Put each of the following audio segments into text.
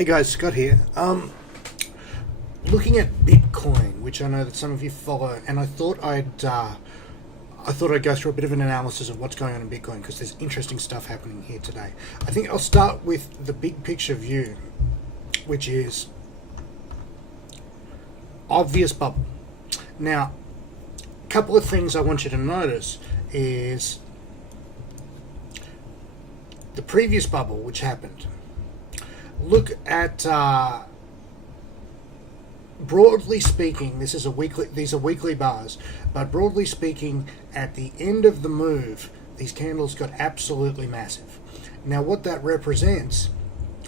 Hey guys, Scott here. Looking at Bitcoin, which I know that some of you follow, and I thought I'd go through a bit of an analysis of what's going on in Bitcoin because there's interesting stuff happening here today. I think I'll start with the big picture view, which is obvious bubble. Now, a couple of things I want you to notice is the previous bubble, which happened. Look at broadly speaking, these are weekly bars, but broadly speaking, at the end of the move, these candles got absolutely massive. Now, what that represents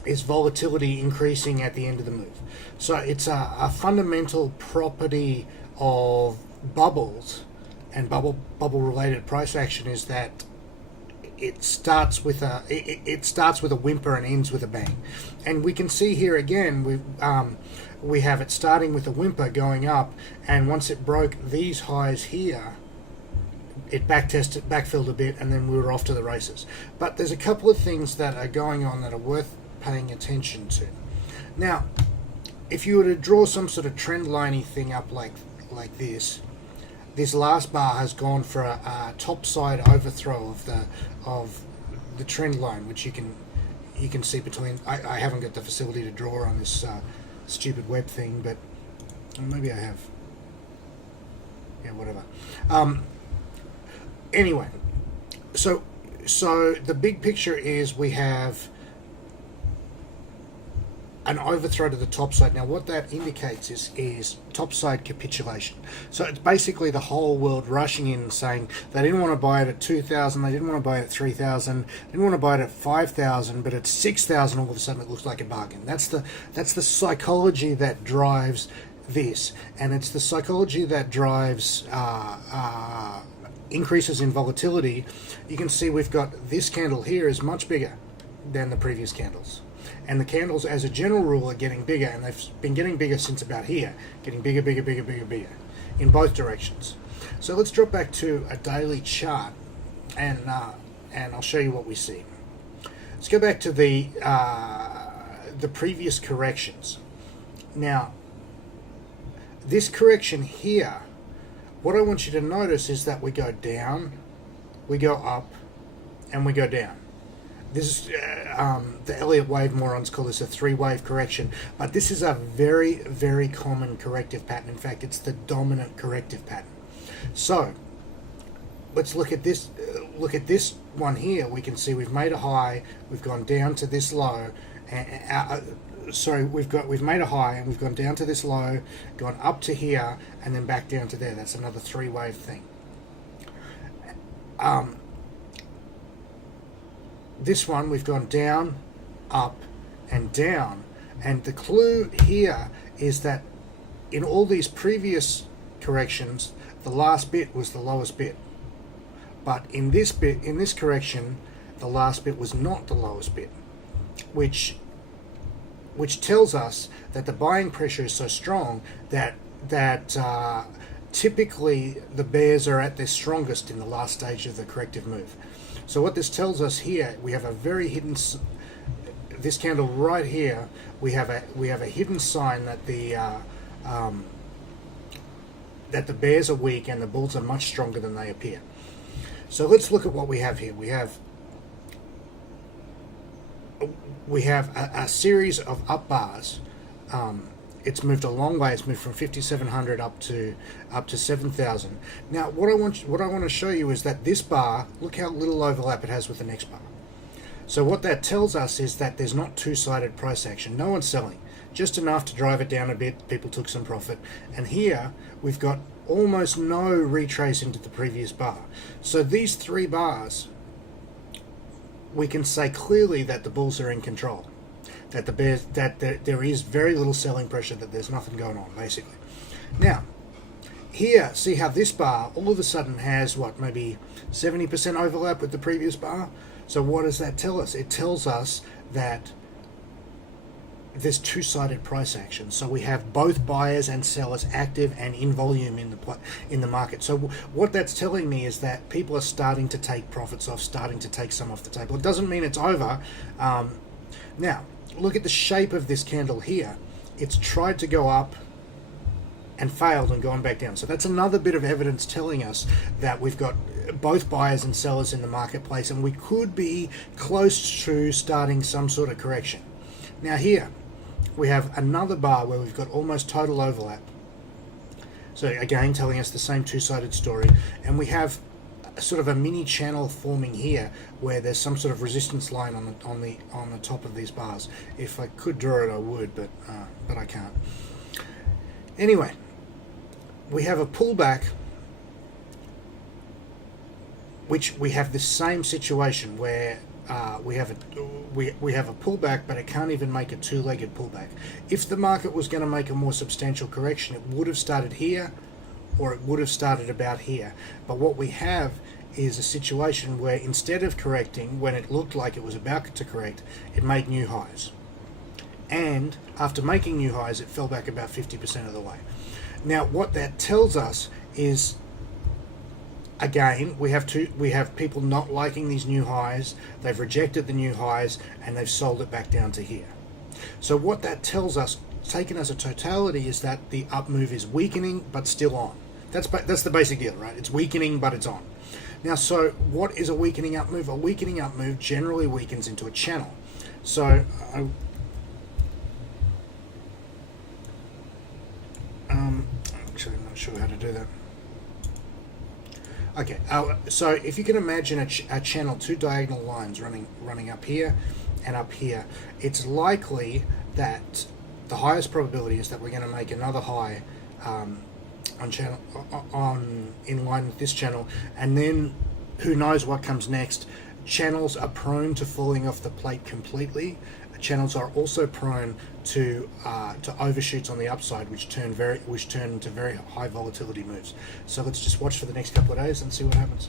is volatility increasing at the end of the move. So it's a fundamental property of bubbles and bubble related price action is that it starts with a whimper and ends with a bang, and we can see here again we have it starting with a whimper going up, and once it broke these highs here, it backfilled a bit, and then we were off to the races. But there's a couple of things that are going on that are worth paying attention to. Now, if you were to draw some sort of trend liney thing up like this last bar has gone for a top side overthrow of the trend line, which you can see between. I haven't got the facility to draw on this stupid web thing, but maybe I have. Yeah, whatever. Anyway, so the big picture is we have an overthrow to the top side. Now, what that indicates is top side capitulation. So it's basically the whole world rushing in and saying they didn't want to buy it at 2,000, they didn't want to buy it at 3,000, they didn't want to buy it at 5,000, but at 6,000, all of a sudden it looks like a bargain. That's the psychology that drives this, and it's the psychology that drives increases in volatility. You can see we've got this candle here is much bigger than the previous candles. And the candles, as a general rule, are getting bigger, and they've been getting bigger since about here, getting bigger in both directions. So let's drop back to a daily chart, and I'll show you what we see. Let's go back to the previous corrections. Now, this correction here, what I want you to notice is that we go down, we go up, and we go down. This is the Elliott wave morons call this a three-wave correction, but this is a very, very common corrective pattern. In fact, it's the dominant corrective pattern. So let's look at this. Look at this one here. We can see we've made a high, we've gone down to this low. We've made a high and we've gone down to this low, gone up to here, and then back down to there. That's another three-wave thing. This one, we've gone down, up, and down. And the clue here is that in all these previous corrections, the last bit was the lowest bit. But in this correction, the last bit was not the lowest bit, which tells us that the buying pressure is so strong that typically the bears are at their strongest in the last stage of the corrective move. So what this tells us here, we have a very hidden. This candle right here, we have a hidden sign that the bears are weak and the bulls are much stronger than they appear. So let's look at what we have here. We have a series of up bars. It's moved a long way. It's moved from 5,700 up to 7,000. Now, what I want to show you is that this bar, look how little overlap it has with the next bar. So what that tells us is that there's not two-sided price action. No one's selling, just enough to drive it down a bit. People took some profit, and here we've got almost no retrace into the previous bar. So these three bars, we can say clearly that the bulls are in control. That the bears, there is very little selling pressure, that there's nothing going on, basically. Now, here, see how this bar all of a sudden has, maybe 70% overlap with the previous bar? So what does that tell us? It tells us that there's two-sided price action. So we have both buyers and sellers active and in volume in the market. So what that's telling me is that people are starting to take profits off, starting to take some off the table. It doesn't mean it's over. Now, look at the shape of this candle here. It's tried to go up and failed and gone back down. So that's another bit of evidence telling us that we've got both buyers and sellers in the marketplace, and we could be close to starting some sort of correction. Now here we have another bar where we've got almost total overlap. So again, telling us the same two-sided story, and we have sort of a mini channel forming here where there's some sort of resistance line on the top of these bars. If I could draw it, I would, but I can't. Anyway, we have a pullback, which we have the same situation where we have a pullback, but it can't even make a two-legged pullback. If the market was going to make a more substantial correction, it would have started here, or it would have started about here. But what we have is a situation where instead of correcting when it looked like it was about to correct, it made new highs. And after making new highs, it fell back about 50% of the way. Now, what that tells us is, again, we have people not liking these new highs. They've rejected the new highs and they've sold it back down to here. So what that tells us, taken as a totality, is that the up move is weakening but still on. That's the basic deal, right? It's weakening but it's on. Now, so what is a weakening up move? A weakening up move generally weakens into a channel. So actually, I'm not sure how to do that. Okay, so if you can imagine a channel, two diagonal lines running up here and up here, it's likely that the highest probability is that we're going to make another high in line with this channel, and then who knows what comes next. Channels are prone to falling off the plate completely. Channels are also prone to overshoots on the upside, which turn into very high volatility moves. So let's just watch for the next couple of days and see what happens.